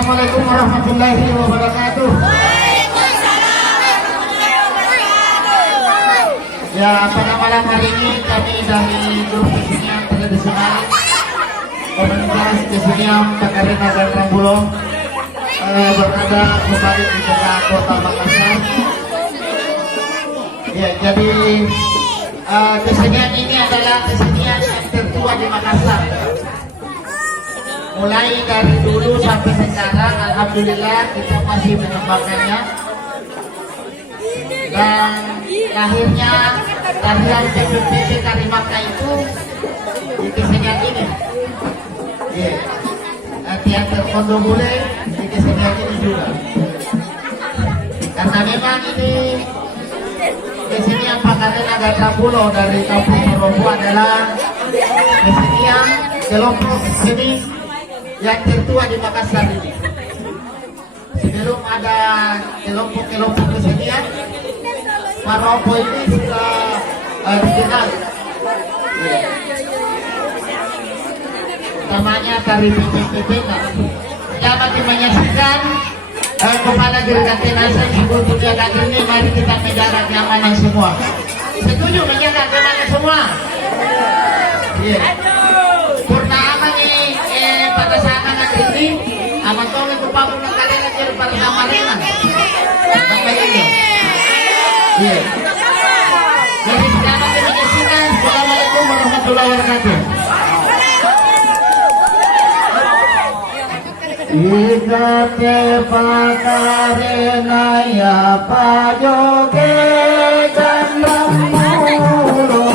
Assalamualaikum warahmatullahi wabarakatuh. Ya, pada malam hari ini kami dari grup kesenian tradisional komunitas kesenian Takarina dan Rambulo berada kembali di tengah kota Makassar. Ya, jadi kesenian ini adalah kesenian yang tertua di Makassar. Mulai dari dulu sampai sekarang, alhamdulillah kita masih mengembangkannya. Dan lahirnya tarian PPPP Karimaka itu di kesenian ini. Teater Kondo Bule di kesenian ini juga. Karena memang ini kesenian Pakarena dan Rambulo dari Kampung Merobo adalah kesenian kelompok seni yang tertua di Makassar ini. Sebelum ada kelompok kesenian, Merobo ini sudah dikenal. Namanya tari PPPP. Selamat menyaksikan kepada Gerga Tenasa untuk jaga ini. Mari kita menjaga keamanan semua. Setuju menjaga keamanan semua? Iya. Purna aman nih pada saat anak ini aman tolong itu pabung kalian aja pada kamarnya. Sampai ini. Iya. Jadi selamat menyaksikan. Assalamualaikum warahmatullahi wabarakatuh. Ika te pakarena ya pajoge dan Rambulo.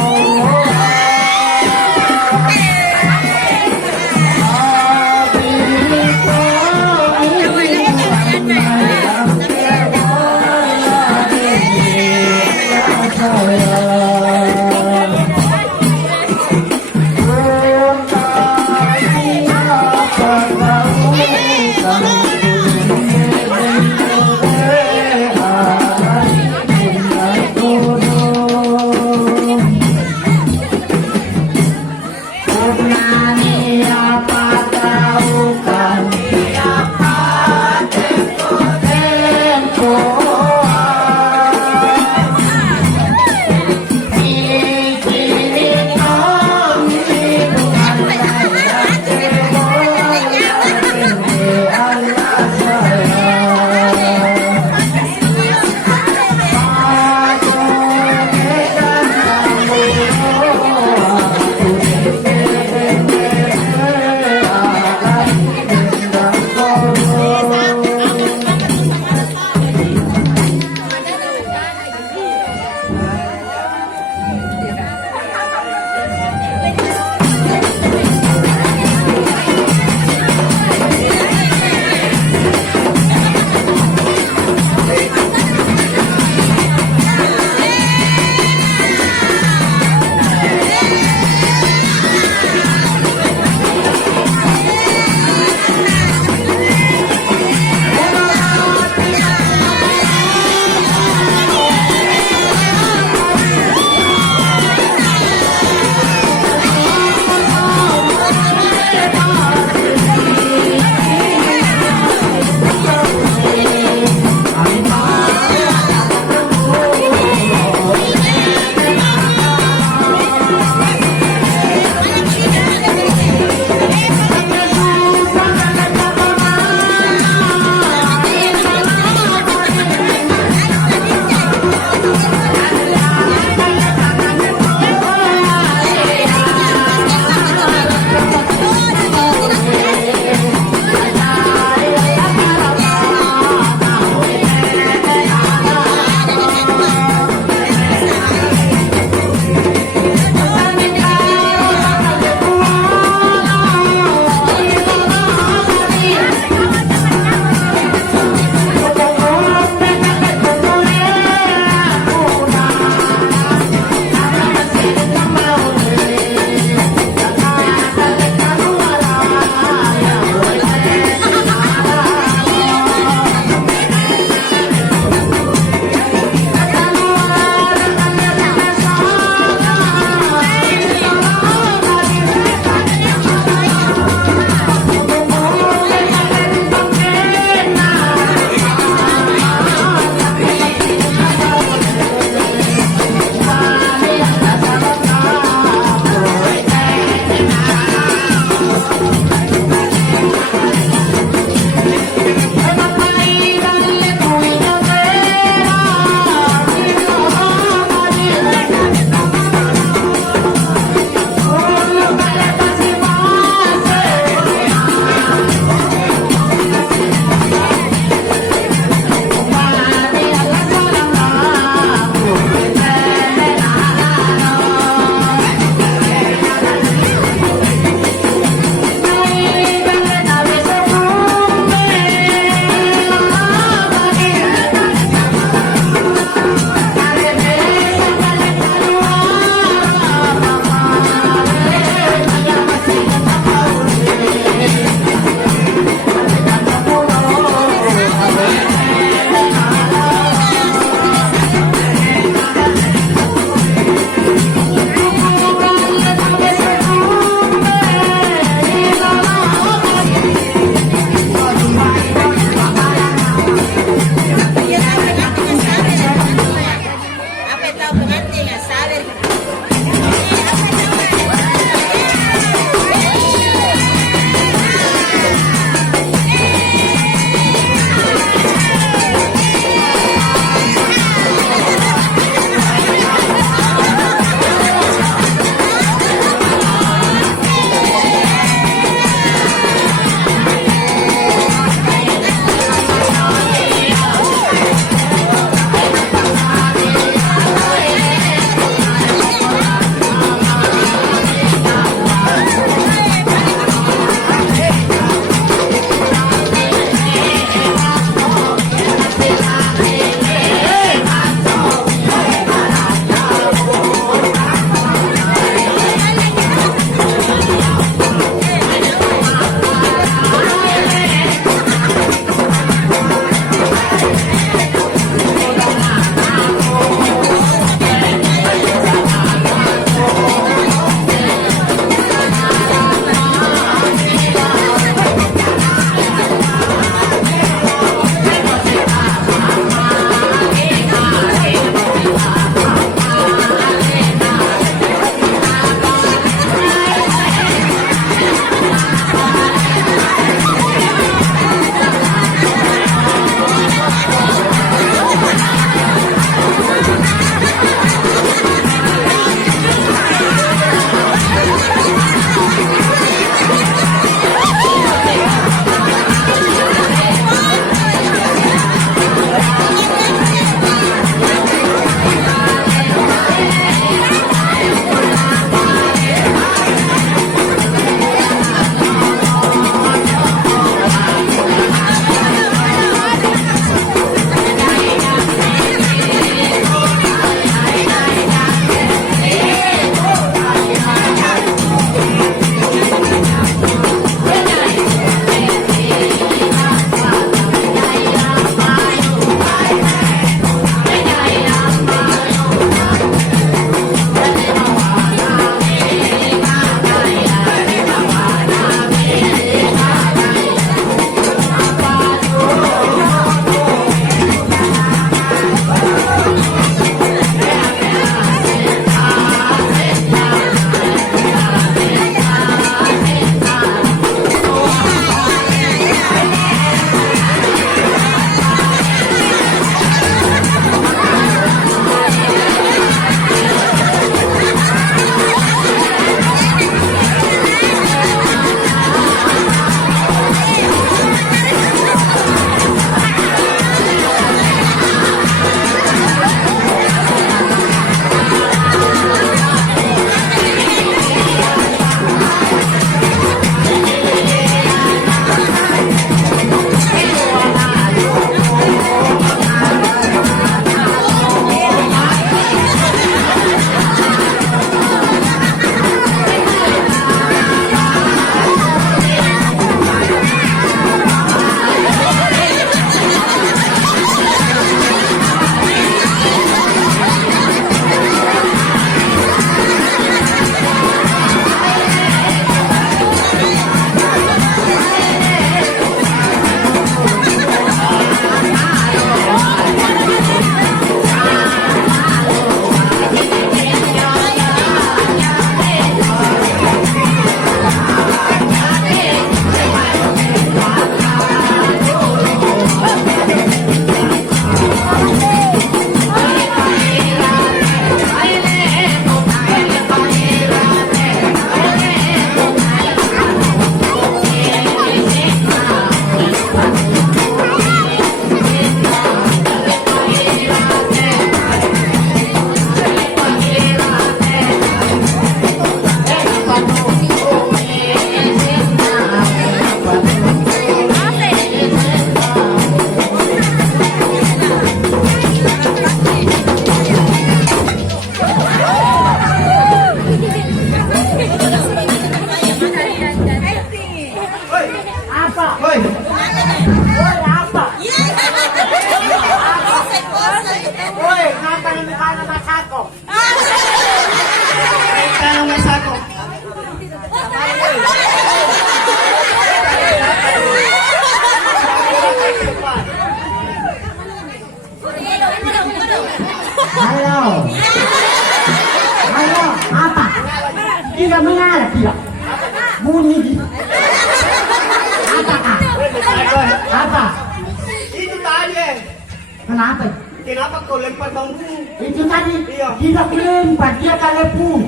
Kenapa? Kenapa kau lempar bambu? Itu tadi. Iya. Tidak lempar, dia kalepu.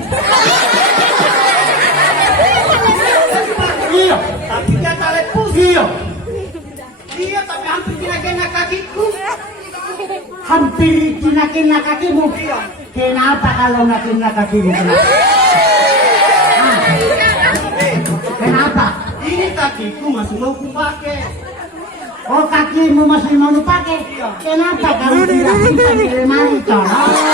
Iya. Tapi dia tak lepus. Iya. Iya, tapi hampir kena kakiku. Hampir kena kakimu. Iya. Kenapa kalau nak kena kakimu? Kenapa? Ini kakiku masih mau kupakai. Oh, kakimu masih mau dipakai? Iya. Kenapa kamu tidak simpan di lemari, tolong?